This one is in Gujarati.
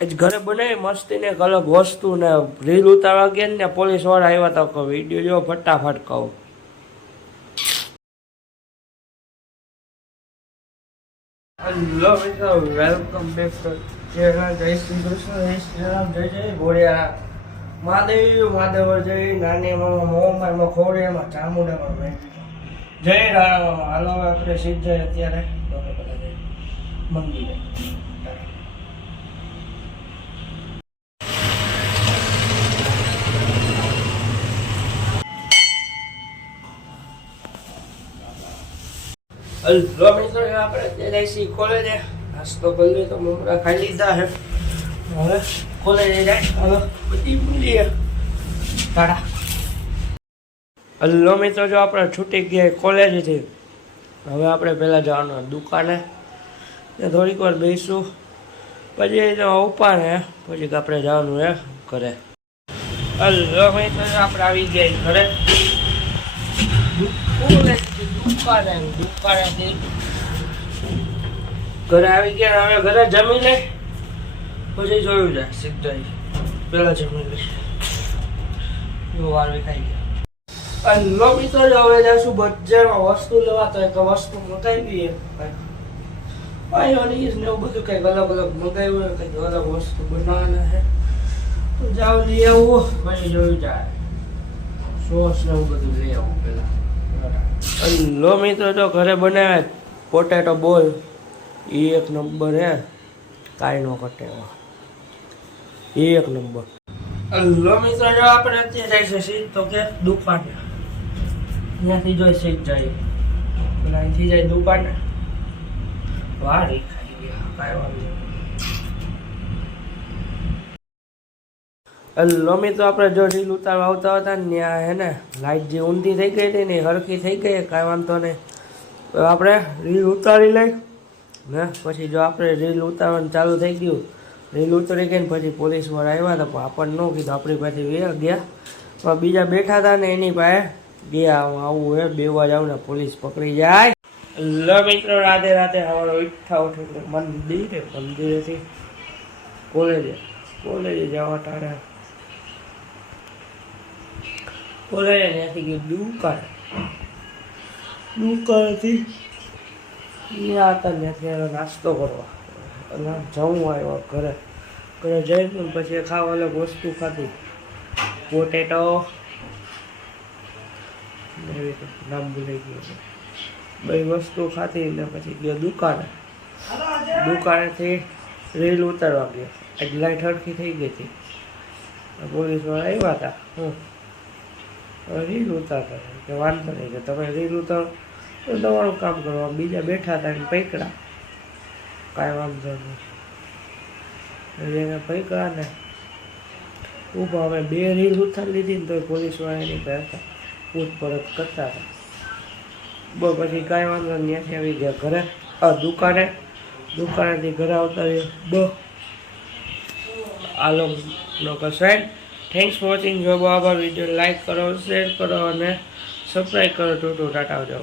જ ઘરે બનાવી મસ્તી ને અલગ વસ્તુ ને રીલ ઉતારવા ગયા ને પોલીસ વાળા આવ્યા તો કહું વિડીયો જો ફટાફટ કહું. હેલો મિત્રો, વેલકમ બેક ટુ ચેનલ. જય શ્રી કૃષ્ણ, જય શ્રી રામ, જય જય ભોળિયા મહાદેવ જય નાની મામા મોહમાં ખોડિયામાં ચામુંડામાં જય રામ. હાલો આપણે સીધા અત્યારે મંદિરે. હેલો મિત્રો, આપણે જઈશી કોલેજે. નાસ્તો કરી તો મમરા ખાઈ લીધા છે. હવે કોલેજે જાય. હવે બધી ભૂલીએ તારા. હેલો મિત્રો, જો આપણે છૂટી ગયા કોલેજથી. હવે આપણે પહેલાં જવાનું દુકાને, થોડીક વાર બેસીશું, પછી ઉપાને પછી આપણે જવાનું હે ઘરે. હેલો મિત્રો, આપણે આવી ગયા ઘરે. ઘરે આવી ગયા. હવે ઘરે જમી લે પછી જોયું જાય સીધા. પેલા જમી લે વાર ખાઈ ગયા. હેલો મિત્રો, હવે જઈશું બજારમાં વસ્તુ લેવા. તો એક વસ્તુ મંગાવી ને એવું બધું કંઈક અલગ અલગ મંગાવ્યું, કંઈક અલગ વસ્તુ બનાવવાના છે. તો જાઓ લઈ આવું, પછી જોયું જાય. સોસ ને એવું બધું લઈ આવું પેલા. હેલો મિત્રો, જો ઘરે બનાવે પોટેટો બોલ. એ એક નંબર હે, કાંઈ ન ઘટે, એક નંબર. હેલો મિત્રો, જો આપણે અત્યારે જાય છે સીધ તો કે દુકાને. અહીંયાથી જોઈ સીધ જાય, અહીંથી જાય દુકાને. વારી ખાઈ ગયા, કાંઈ વાંધો. હેલો મિત્રો, આપણે જો રીલ ઉતારવા આવતા હતા ને ત્યાં હે ને લાઈટ જે ઊંધી થઈ ગઈ હતી ને હરખી થઈ ગઈ, કાંઈ વાંધો નહીં. તો આપણે રીલ ઉતારી લઈ ને પછી જો આપણે રીલ ઉતારવાનું ચાલુ થઈ ગયું, રીલ ઉતરી ગઈ ને પછી પોલીસવાળા આવ્યા હતા. પણ આપણને ન કીધું, આપણી પાસે ગયા. પણ બીજા બેઠા હતા ને એની પાસે ગયા. આવું હે, બેવા જાવ ને પોલીસ પકડી જાય. હેલો મિત્રો, રાધે રાધે. અમારો ઈચ્છા ઉઠી મંદિરેથી કોલેજે જવા ટાણે. કોલેજે ત્યાંથી ગયું દુકાનેથી ત્યાં હતા ત્યાંથી નાસ્તો કરવા અને જવું આવ્યો ઘરે જઈને પછી ખાવા અલગ વસ્તુ ખાધી. પોટેટો નામ ભૂલાઈ ગયું. બધી વસ્તુ ખાધી ને પછી ગયો દુકાનેથી રીલ ઉતારવા ગયો. આજ લાઈટ હરખી થઈ ગઈ હતી. પોલીસવાળા આવ્યા હતા. રીલ ઉતારતા કે વાંધો નહીં, કે તમે રીલ ઉતારો તો તમારું કામ કરવા. બીજા બેઠા હતા એને પૈકડા, કાંઈ વાંધો નહીં. એને પૈકડા ને ઊભા. અમે 2 રીલ ઉતારી લીધી ને તો પોલીસવાળા એની પાસે પૂછપરછ કરતા હતા. પછી કાંઈ વાંધો નહીં, ત્યાંથી આવી ગયા ઘરે. દુકાનેથી ઘરે આવતા આલોકનો કસાય. Thanks for watching. જો આભાર. વિડીયો લાઈક કરો, શેર કરો અને સબસ્ક્રાઈબ કરો. ટાટા આવજો.